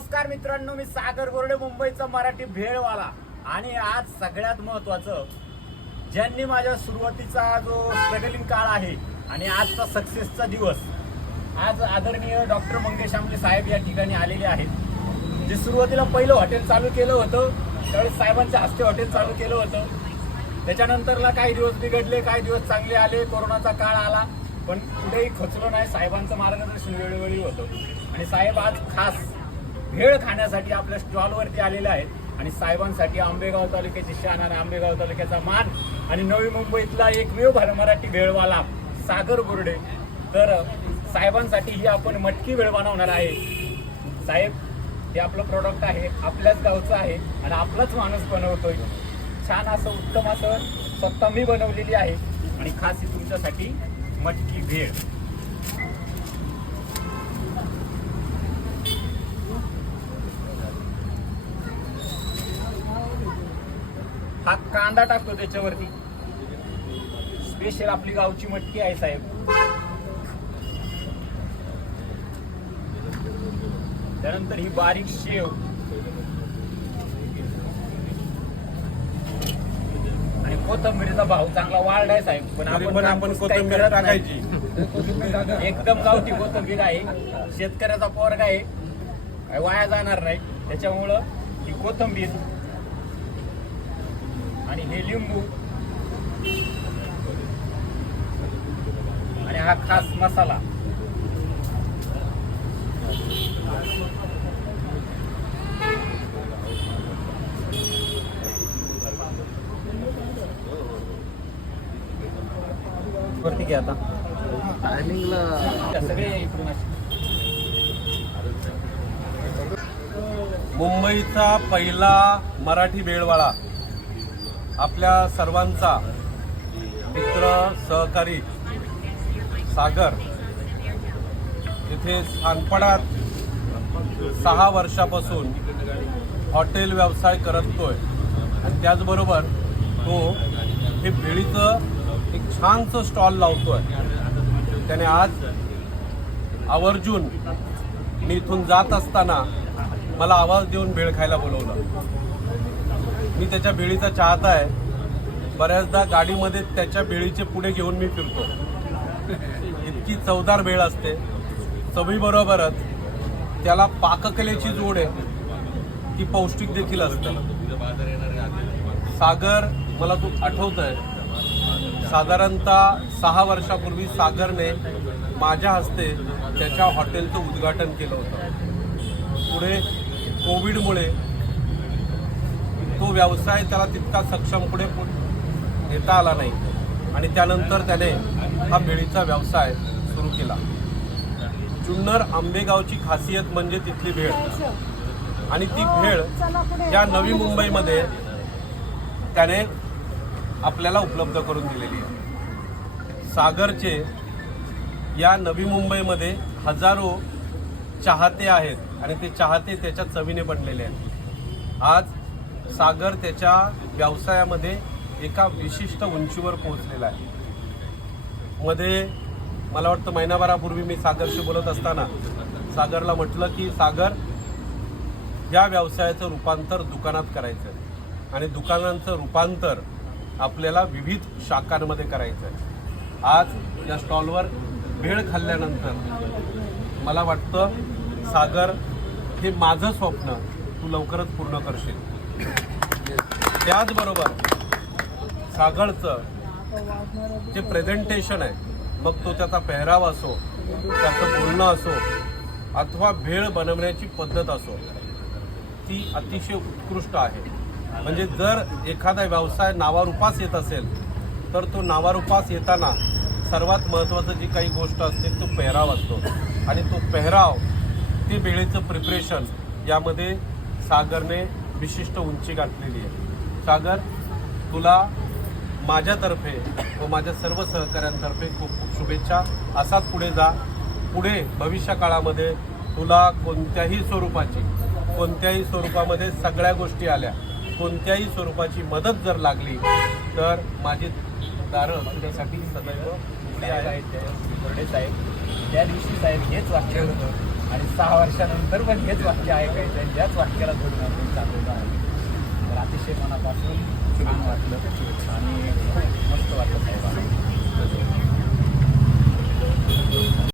नमस्कार मित्रांनो, मी सागर गोरडे, मुंबईचा मराठी भेळवाला. आणि आज सगळ्यात महत्त्वाचं, ज्यांनी माझ्या सुरुवातीचा जो स्ट्रगलिंग काळ आहे आणि आजचा सक्सेसचा दिवस, आज आदरणीय डॉक्टर मंगेश आमले साहेब या ठिकाणी आलेले आहेत. जे सुरुवातीला पहिलं हॉटेल चालू केलं होतं त्यावेळेस साहेबांच्या हस्ते हॉटेल चालू केलं होतं. त्याच्यानंतरला काही दिवस बिघडले, काही दिवस चांगले आले, कोरोनाचा काळ आला, पण कुठेही खचलो नाही. साहेबांचं मार्गदर्शन वेळोवेळी होतं आणि साहेब आज खास भेळ खाण्यासाठी आपल्या स्टॉलवरती आलेले आहेत. आणि साहेबांसाठी आंबेगाव तालुक्याची शान आणि आंबेगाव तालुक्याचा मान आणि नवी मुंबईतला एकमेव मराठी भेळवाला सागर गोरडे. तर साहेबांसाठी ही आपण मटकी भेळ बनवणार आहे. साहेब, हे आपलं प्रोडक्ट आहे, आपल्याच गावचं आहे आणि आपलाच माणूस बनवतोय. छान असं उत्तम असं स्वतः मी बनवलेली आहे आणि खास ही तुमच्यासाठी मटकी भेळ. हा कांदा टाकतो त्याच्यावरती. स्पेशल आपली गावची मटकी आहे साहेब. त्यानंतर ही बारीक शेव आणि कोथिंबीरीचा भाव चांगला वाढलाय साहेब. पण आपण कोथिंबीर टाकायची. एकदम गावठी कोथिंबीर आहे, शेतकऱ्याचा पोरगा आहे, वाया जाणार नाही. त्याच्यामुळं ही कोथिंबीर आणि हे लिंबू आणि हा खास मसाला. वरती घ्या आता टायमिंगला सगळे इकडून. मुंबईचा पहिला मराठी भेळवाला, आपल्या सर्वांचा मित्र सहकारी सागर इथे सानपडात 6 वर्षापासून हॉटेल व्यवसाय करतोय. आणि त्याचबरोबर तो हे भेळीचं एक छानसं स्टॉल लावतोय. त्याने आज आवर्जून मी इथून जात असताना मला आवाज देऊन भेळ खायला बोलवलं. मी त्याच्या भेळीचा चाहता आहे. बऱ्याचदा गाडीमध्ये त्याच्या भेळीचे पुढे घेऊन मी फिरतो. इतकी चवदार भेळ असते. चवीबरोबरच त्याला पाककलेची जोड आहे, ती पौष्टिक देखील असते. सागर, मला तू आठवतंय, साधारणतः 6 वर्षापूर्वी सागरने माझ्या हस्ते त्याच्या हॉटेलचं उद्घाटन केलं होतं. पुढे कोविडमुळे तो व्यवसाय त्याला तितका सक्षम पुढे नेता आला नाही आणि त्यानंतर त्याने हा भेळीचा व्यवसाय सुरू केला. जुन्नर आंबेगावची खासियत म्हणजे तिथली भेळ. आणि ती भेळ या नवी मुंबईमध्ये त्याने आपल्याला उपलब्ध करून दिलेली आहे. सागरचे या नवी मुंबईमध्ये हजारो चाहते आहेत आणि ते चाहते त्याच्या चवीने बनलेले आहेत. आज सागर त्याच्या व्यवसायामध्ये एका विशिष्ट उंचीवर पोहोचलेला आहे. मध्ये मला वाटतं महिनाभरापूर्वी मी सागरशी बोलत असताना सागरला म्हटलं की सागर, या व्यवसायाचं रूपांतर दुकानात करायचं आहे आणि दुकानांचं रूपांतर आपल्याला विविध शाखांमध्ये करायचं आहे. आज या स्टॉलवर भेळ खाल्ल्यानंतर मला वाटतं सागर, हे माझं स्वप्न तू लवकरच पूर्ण करशील. त्याचबरोबर सागरचं जे प्रेझेंटेशन आहे, मग तो त्याचा पेहराव असो, त्याचं बोलणं असो अथवा भेळ बनवण्याची पद्धत असो, ती अतिशय उत्कृष्ट आहे. म्हणजे जर एखादा व्यवसाय नावारूपास येत असेल तर तो नावारूपास येताना सर्वात महत्त्वाचं जी काही गोष्ट असते तो पेहराव असतो. आणि तो पेहराव, ते भेळीचं प्रिपरेशन, यामध्ये सागरने विशिष्ट उंची गाठलेली आहे. सागर, तुला माझ्यातर्फे व माझ्या सर्व सहकाऱ्यांतर्फे खूप खूप शुभेच्छा. असाच पुढे जा. पुढे भविष्य काळामध्ये तुला कोणत्याही स्वरूपामध्ये सगळ्या गोष्टी आल्या, कोणत्याही स्वरूपाची मदत जर लागली तर माझी दारं तुझ्यासाठी सदैव उघडी आहेत. साहेब, त्या दिवशी साहेब हेच वाक्य होतं आणि 6 वर्षानंतर पण हेच वाक्य ऐकायचं आहे, याच वाक्याला धरून आपण चाललेलो आहे. तर अतिशय मनापासून छान वाटलं आणि खूप मस्त वाटलं.